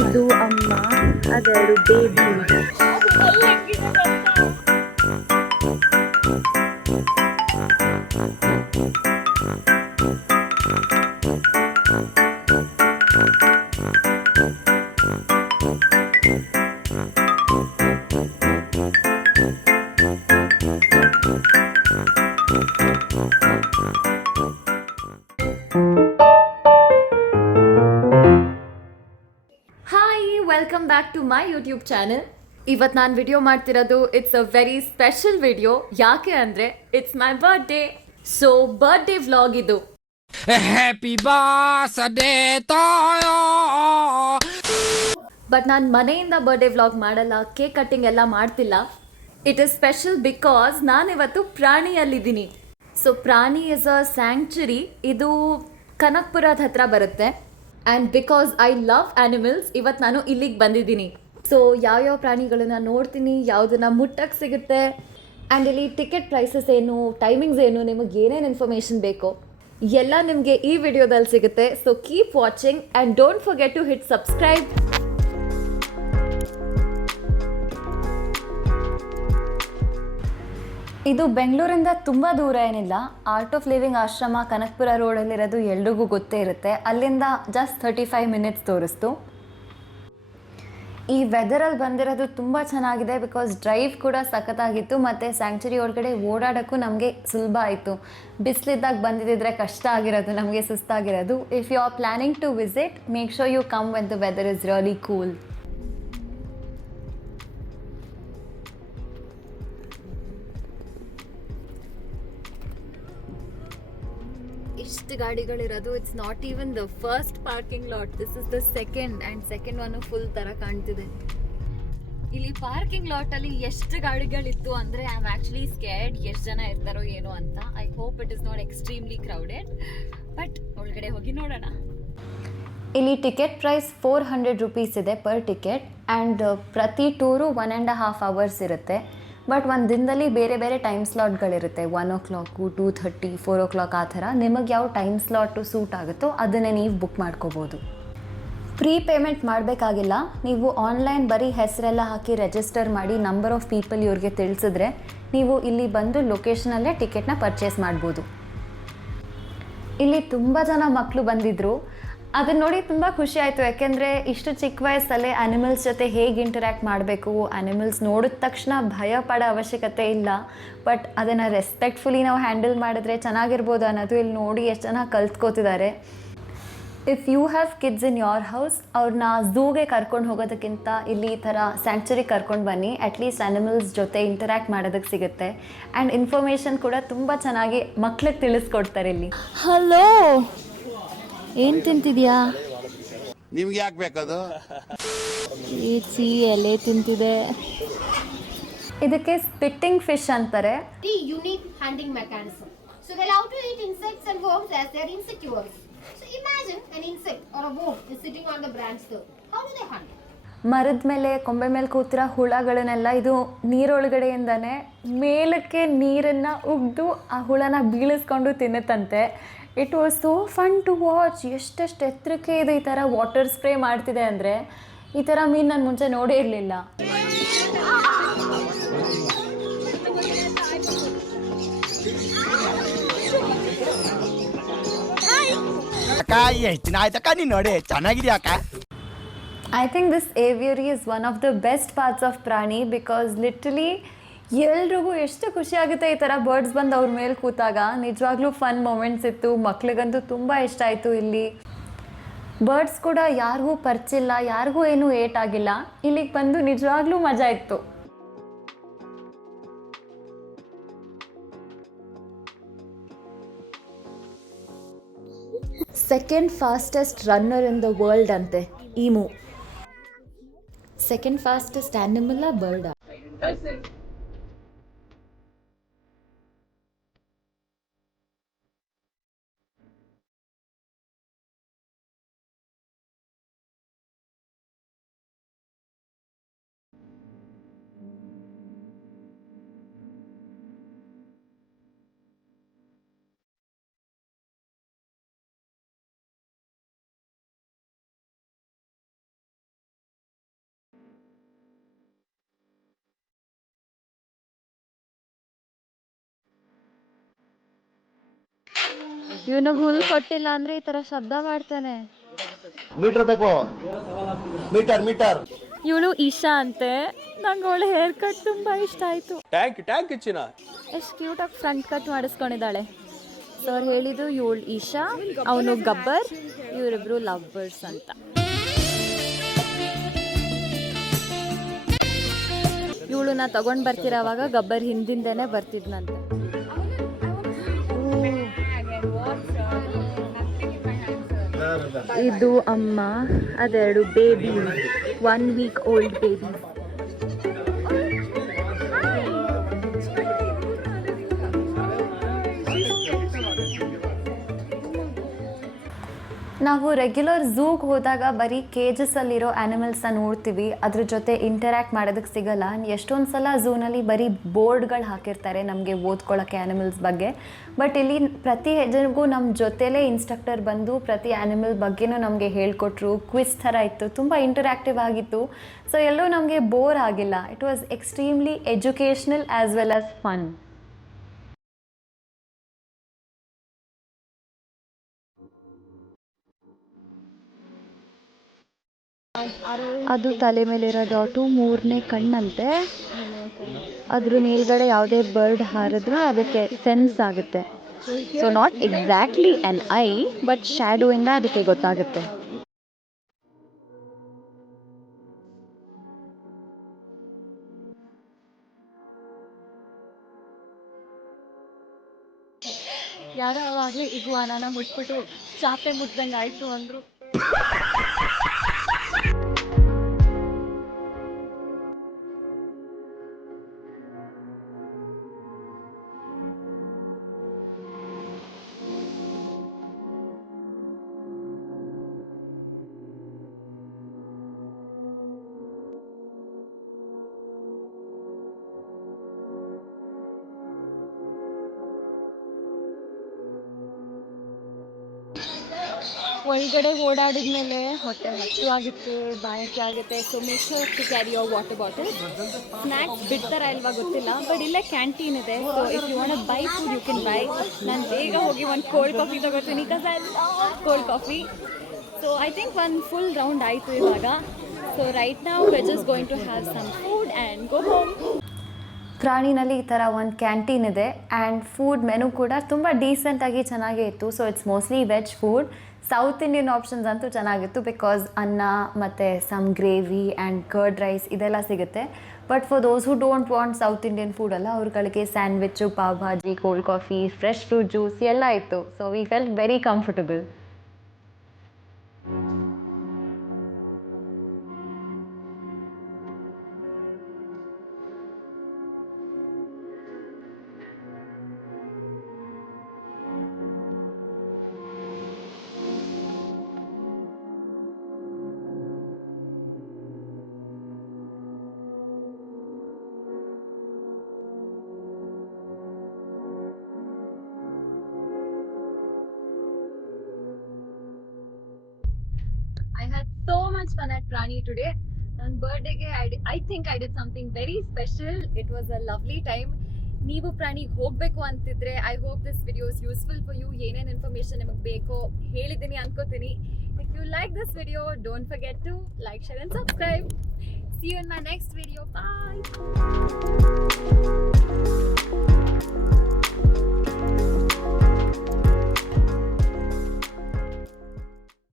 ಇದು ಅಮ್ಮ, ಅದೆರಡು baby. Welcome back to my YouTube channel. ಇವತ್ತು ನಾನು ವಿಡಿಯೋ ಮಾಡ್ತಿರೋದು it's a very special video. ಯಾಕೆ ಅಂದರೆ it's my birthday. So birthday vlog ಇದು. Happy birthday to you. But ನಾನು ಮನೆಯಿಂದ ಬರ್ಡೇ ವ್ಲಾಗ್ ಮಾಡಲ್ಲ, ಕೇಕ್ ಕಟ್ಟಿಂಗ್ ಎಲ್ಲ ಮಾಡ್ತಿಲ್ಲ. ಇಟ್ ಇಸ್ ಸ್ಪೆಷಲ್ ಬಿಕಾಸ್ ನಾನಿವತ್ತು ಪ್ರಾಣಿಯಲ್ಲಿದ್ದೀನಿ. So Prani is a sanctuary. ಇದು ಕನಕ್ಪುರದ ಹತ್ರ ಬರುತ್ತೆ. And because I love animals, ಇವತ್ತು ನಾನು ಇಲ್ಲಿಗೆ ಬಂದಿದ್ದೀನಿ. ಸೊ ಯಾವ್ಯಾವ ಪ್ರಾಣಿಗಳನ್ನ ನೋಡ್ತೀನಿ, ಯಾವುದನ್ನ ಮುಟ್ಟಕ್ಕೆ ಸಿಗುತ್ತೆ, ಆ್ಯಂಡ್ ಇಲ್ಲಿ ಟಿಕೆಟ್ ಪ್ರೈಸಸ್ ಏನು, ಟೈಮಿಂಗ್ಸ್ ಏನು, ನಿಮಗೆ ಏನೇನು ಇನ್ಫಾರ್ಮೇಷನ್ ಬೇಕೋ ಎಲ್ಲ ನಿಮಗೆ ಈ ವಿಡಿಯೋದಲ್ಲಿ ಸಿಗುತ್ತೆ. So keep watching and don't forget to hit subscribe. ಇದು ಬೆಂಗಳೂರಿಂದ ತುಂಬ ದೂರ ಏನಿಲ್ಲ. ಆರ್ಟ್ ಆಫ್ ಲಿವಿಂಗ್ ಆಶ್ರಮ ಕನಕಪುರ ರೋಡಲ್ಲಿರೋದು ಎಲ್ರಿಗೂ ಗೊತ್ತೇ ಇರುತ್ತೆ. ಅಲ್ಲಿಂದ ಜಸ್ಟ್ 35 ಮಿನಿಟ್ಸ್ ತೋರಿಸ್ತು. ಈ ವೆದರಲ್ಲಿ ಬಂದಿರೋದು ತುಂಬ ಚೆನ್ನಾಗಿದೆ ಬಿಕಾಸ್ ಡ್ರೈವ್ ಕೂಡ ಸಖತ್ತಾಗಿತ್ತು ಮತ್ತು ಸ್ಯಾಂಕ್ಚುರಿ ಒಳಗಡೆ ಓಡಾಡೋಕ್ಕೂ ನಮಗೆ ಸುಲಭ ಆಯಿತು. ಬಿಸಿಲಿದ್ದಾಗ ಬಂದಿದ್ದರೆ ಕಷ್ಟ ಆಗಿರೋದು, ನಮಗೆ ಸುಸ್ತಾಗಿರೋದು. If you are planning to visit, make sure you come when the weather is really cool. ಇಷ್ಟು ಗಾಡಿಗಳಿರೋದು. It's not even the first parking lot, this is the second. And second one full ಥರ ಕಾಣ್ತಿದೆ. ಇಲ್ಲಿ parking ಲಾಟಲ್ಲಿ ಎಷ್ಟು ಗಾಡಿಗಳಿತ್ತು ಅಂದರೆ I am actually scared ಎಷ್ಟು ಜನ ಇರ್ತಾರೋ ಏನೋ ಅಂತ. I hope it is not extremely crowded, but ಒಳಗಡೆ ಹೋಗಿ ನೋಡೋಣ. ಇಲ್ಲಿ ಟಿಕೆಟ್ ಪ್ರೈಸ್ 400 ರೂಪೀಸ್ ಇದೆ ಪರ್ ಟಿಕೆಟ್. ಆ್ಯಂಡ್ ಪ್ರತಿ ಟೂರು 1.5 ಅವರ್ಸ್ ಇರುತ್ತೆ. ಬಟ್ ಒಂದು ದಿನದಲ್ಲಿ ಬೇರೆ ಬೇರೆ ಟೈಮ್ ಸ್ಲಾಟ್ಗಳಿರುತ್ತೆ. 1 o'clock, 2:30, 4 o'clock ಆ ಥರ. ನಿಮಗೆ ಯಾವ ಟೈಮ್ ಸ್ಲಾಟು ಸೂಟ್ ಆಗುತ್ತೋ ಅದನ್ನೇ ನೀವು ಬುಕ್ ಮಾಡ್ಕೋಬೋದು. ಪ್ರೀ ಪೇಮೆಂಟ್ ಮಾಡಬೇಕಾಗಿಲ್ಲ. ನೀವು ಆನ್ಲೈನ್ ಬರೀ ಹೆಸರೆಲ್ಲ ಹಾಕಿ ರಿಜಿಸ್ಟರ್ ಮಾಡಿ ನಂಬರ್ ಆಫ್ ಪೀಪಲ್ ಇವ್ರಿಗೆ ತಿಳಿಸಿದ್ರೆ ನೀವು ಇಲ್ಲಿ ಬಂದು ಲೊಕೇಶನಲ್ಲೇ ಟಿಕೆಟ್ನ ಪರ್ಚೇಸ್ ಮಾಡ್ಬೋದು. ಇಲ್ಲಿ ತುಂಬ ಜನ ಮಕ್ಕಳು ಬಂದಿದ್ದರು. ಅದನ್ನ ನೋಡಿ ತುಂಬ ಖುಷಿ ಆಯಿತು. ಯಾಕೆಂದರೆ ಇಷ್ಟು ಚಿಕ್ಕ ವಯಸ್ಸಲ್ಲೇ ಆ್ಯನಿಮಲ್ಸ್ ಜೊತೆ ಹೇಗೆ ಇಂಟರ್ಯಾಕ್ಟ್ ಮಾಡಬೇಕು, ಆ್ಯನಿಮಲ್ಸ್ ನೋಡಿದ ತಕ್ಷಣ ಭಯ ಪಡೋ ಅವಶ್ಯಕತೆ ಇಲ್ಲ, ಬಟ್ ಅದನ್ನು ರೆಸ್ಪೆಕ್ಟ್ಫುಲಿ ನಾವು ಹ್ಯಾಂಡಲ್ ಮಾಡಿದ್ರೆ ಚೆನ್ನಾಗಿರ್ಬೋದು ಅನ್ನೋದು ಇಲ್ಲಿ ನೋಡಿ ಎಷ್ಟು ಜನ ಕಲ್ತ್ಕೋತಿದ್ದಾರೆ. If you have kids in your house, ಅವ್ರನ್ನ ಝೂಗೆ ಕರ್ಕೊಂಡು ಹೋಗೋದಕ್ಕಿಂತ ಇಲ್ಲಿ ಈ ಥರ ಸ್ಯಾಂಕ್ಚುರಿ ಕರ್ಕೊಂಡು ಬನ್ನಿ. ಅಟ್ಲೀಸ್ಟ್ ಆ್ಯನಿಮಲ್ಸ್ ಜೊತೆ ಇಂಟರ್ಯಾಕ್ಟ್ ಮಾಡೋದಕ್ಕೆ ಸಿಗುತ್ತೆ. ಆ್ಯಂಡ್ ಇನ್ಫಾರ್ಮೇಷನ್ ಕೂಡ ತುಂಬ ಚೆನ್ನಾಗಿ ಮಕ್ಳಿಗೆ ತಿಳಿಸ್ಕೊಡ್ತಾರೆ ಇಲ್ಲಿ. ಹಲೋ, ಏನು ತಿಂತಿದ್ಯಾ? ನಿಮ್ಗೆ ಯಾಕೆ ಬೇಕದು? ಈಚಿ ಎಲೆ ತಿಂತಿದೆ. ಇದಕ್ಕೆ ಸ್ಪಿಟ್ಟಿಂಗ್ ಫಿಶ್ ಅಂತಾರೆ. The unique hunting mechanism. So they allow to eat insects and worms as they are insectivores. So imagine an insect or a worm is sitting on the branch there. How do they hunt? ಮರದ ಮೇಲೆ, ಕೊಂಬೆ ಮೇಲೆ ಕೂತಿರೋ ಹುಳಗಳನ್ನೆಲ್ಲ ಇದು ನೀರೊಳಗಡೆಯಿಂದನೇ ಮೇಲಕ್ಕೆ ನೀರನ್ನು ಉಗ್ದು ಆ ಹುಳನ ಬೀಳಿಸ್ಕೊಂಡು ತಿನ್ನುತ್ತಂತೆ. It was so fun to watch. ಎಷ್ಟೆಷ್ಟು ಎತ್ತರಕ್ಕೆ ಇದು ಈ ಥರ ವಾಟರ್ ಸ್ಪ್ರೇ ಮಾಡ್ತಿದೆ ಅಂದರೆ, ಈ ಥರ ಮೀನು ನಾನು ಮುಂಚೆ ನೋಡೇ ಇರಲಿಲ್ಲ. ಎಷ್ಟು ದಿನ ಆಯ್ತಕ್ಕ ನೀನು ನೋಡಿ, ಚೆನ್ನಾಗಿದೆಯಾ ಅಕ್ಕ? I think this aviary is one of the best parts of Prani because literally ಎಲ್ರಿಗೂ ಎಷ್ಟು ಖುಷಿ ಆಗುತ್ತೆ ಈ ಥರ ಬರ್ಡ್ಸ್ ಬಂದು ಅವ್ರ ಮೇಲೆ ಕೂತಾಗ. ನಿಜವಾಗ್ಲೂ ಫನ್ ಮೂಮೆಂಟ್ಸ್ ಇತ್ತು. ಮಕ್ಳಿಗಂತೂ ತುಂಬ ಇಷ್ಟ ಆಯಿತು. ಇಲ್ಲಿ ಬರ್ಡ್ಸ್ ಕೂಡ ಯಾರಿಗೂ ಪರ್ಚಿಲ್ಲ, ಯಾರಿಗೂ ಏನೂ ಏಟಾಗಿಲ್ಲ. ಇಲ್ಲಿಗೆ ಬಂದು ನಿಜವಾಗ್ಲೂ ಮಜಾ ಇತ್ತು. Second fastest runner in the world ಅಂತೆ emu. Second fastest animal bird. ಇವನು ಹುಲ್ ಕೊಟ್ಟಿಲ್ಲ ಅಂದ್ರೆ ಈ ತರ ಶಬ್ದ ಮಾಡ್ತಾನೆ. ಮೀಟರ್ ಬೇಕು, ಮೀಟರ್ ಮೀಟರ್. ಇವಳು ಈಶಾ ಅಂತೆ. ನಂಗೆ ಅವಳ ಹೇರ್ ಕಟ್ ತುಂಬಾ ಇಷ್ಟ ಆಯ್ತು. ಟ್ಯಾಂಕ್ ಚಿನ್ನ ಎಷ್ಟು ಕ್ಯೂಟಾಗಿ ಫ್ರಂಟ್ ಕಟ್ ಮಾಡಿಸ್ಕೊಂಡಿದ್ದಾಳೆ. ಸೊ ಅವ್ರು ಹೇಳಿದ್ದು ಇವಳು ಈಶಾ, ಅವನು ಗಬ್ಬರ್, ಇವರಿಬ್ರು ಲವ್ ಬರ್ಡ್ಸ್ ಅಂತ. ಇವಳನ್ನ ತಗೊಂಡ್ ಬರ್ತಿರೋವಾಗ ಗಬ್ಬರ್ ಹಿಂದಿಂದನೇ ಬರ್ತಿದ್ನಂತೆ. ಇದು ಅಮ್ಮ, ಅದೆರಡು ಬೇಬಿ, 1 week old ಬೇಬಿ. ನಾವು ರೆಗ್ಯುಲರ್ ಝೂಗೆ ಹೋದಾಗ ಬರೀ ಕೇಜಸಲ್ಲಿರೋ ಆ್ಯನಿಮಲ್ಸ್ನ ನೋಡ್ತೀವಿ, ಅದ್ರ ಜೊತೆ ಇಂಟರ್ಯಾಕ್ಟ್ ಮಾಡೋದಕ್ಕೆ ಸಿಗಲ್ಲ. ಎಷ್ಟೊಂದು ಸಲ ಝೂನಲ್ಲಿ ಬರೀ ಬೋರ್ಡ್ಗಳು ಹಾಕಿರ್ತಾರೆ ನಮಗೆ ಓದ್ಕೊಳ್ಳೋಕ್ಕೆ ಆ್ಯನಿಮಲ್ಸ್ ಬಗ್ಗೆ. ಬಟ್ ಇಲ್ಲಿ ಪ್ರತಿ ಹೆಜ್ಜೆಗೂ ನಮ್ಮ ಜೊತೆಲೇ ಇನ್ಸ್ಟ್ರಕ್ಟರ್ ಬಂದು ಪ್ರತಿ ಆ್ಯನಿಮಲ್ ಬಗ್ಗೆನೂ ನಮಗೆ ಹೇಳ್ಕೊಟ್ರು. ಕ್ವಿಸ್ ಥರ ಇತ್ತು, ತುಂಬ ಇಂಟರ್ಯಾಕ್ಟಿವ್ ಆಗಿತ್ತು. ಸೊ ಎಲ್ಲೂ ನಮಗೆ ಬೋರ್ ಆಗಿಲ್ಲ. It was extremely educational as well as fun. ಅದು ತಲೆ ಮೇಲಿರೋ ಡಾಟು 3ನೇ ಕಣ್ಣಂತೆ. ಅದ್ರ ಮೇಲ್ಗಡೆ ಯಾವುದೇ ಬರ್ಡ್ ಹಾರಿದ್ರೂ ಅದಕ್ಕೆ ಸೆನ್ಸ್ ಆಗುತ್ತೆ. So not exactly on eye, but ಶ್ಯಾಡೋಯಿಂದ ಅದಕ್ಕೆ ಗೊತ್ತಾಗುತ್ತೆ. ಯಾರೋ ಅವಾಗಲೇ ಇಗುವಾನ ಮುಟ್ಬಿಟ್ಟು ಚಾಪೆ ಮುಟ್ದಂಗೆ ಆಯಿತು ಅಂದರು. ಒಳಗಡೆ ಓಡಾಡಿದ್ಮೇಲೆ ಹೊಟ್ಟೆ ಹಸಿವಾಗಿತ್ತು, ಬಾಯಾರಿಕೆ ಆಗುತ್ತೆ. So make sure to carry your water bottle. Snacks ಬಿಡ್ತಾರ ಇಲ್ವಾ ಗೊತ್ತಿಲ್ಲ, ಬಟ್ ಇಲ್ಲೇ ಕ್ಯಾಂಟೀನ್ ಇದೆ. So if you want buy food you can buy. ನಾನು ಬೇಗ ಹೋಗಿ ಒಂದು ಕೋಲ್ಡ್ ಕಾಫಿ ತಗೋತೀನಿ, because I love cold coffee. So I think ಒಂದು ಫುಲ್ ರೌಂಡ್ ಆಯಿತು ಇವಾಗ. So right now we are just going to have some food and go home. ಪ್ರಾಣಿನಲ್ಲಿ ಈ ಥರ ಒಂದು ಕ್ಯಾಂಟೀನ್ ಇದೆ ಆ್ಯಂಡ್ ಫುಡ್ ಮೆನು ಕೂಡ ತುಂಬ ಡೀಸೆಂಟಾಗಿ ಚೆನ್ನಾಗೇ ಇತ್ತು. So it's mostly veg food. South Indian options ಅಂತೂ ಚೆನ್ನಾಗಿತ್ತು, ಬಿಕಾಸ್ ಅನ್ನ ಮತ್ತು some gravy and curd rice ಇದೆಲ್ಲ ಸಿಗುತ್ತೆ. But for those who don't want South Indian food ಅಲ್ಲ, ಅವ್ರಗಳಿಗೆ sandwich, pav bhaji, cold coffee, fresh fruit juice ಎಲ್ಲ ಇತ್ತು. So we felt very comfortable. I had so much fun at Prani today. ನನ್ನ ಬರ್ಡೇಗೆ I think I did something very special. It was a lovely time. ನೀವು ಪ್ರಾಣಿಗೆ ಹೋಗಬೇಕು ಅಂತಿದ್ರೆ I hope this video is useful for you. ಏನೇನು information ನಿಮಗೆ ಬೇಕೋ ಹೇಳಿದ್ದೀನಿ ಅನ್ಕೋತೀನಿ. If you like this video, don't forget to like, share and subscribe. See you in my next video. Bye.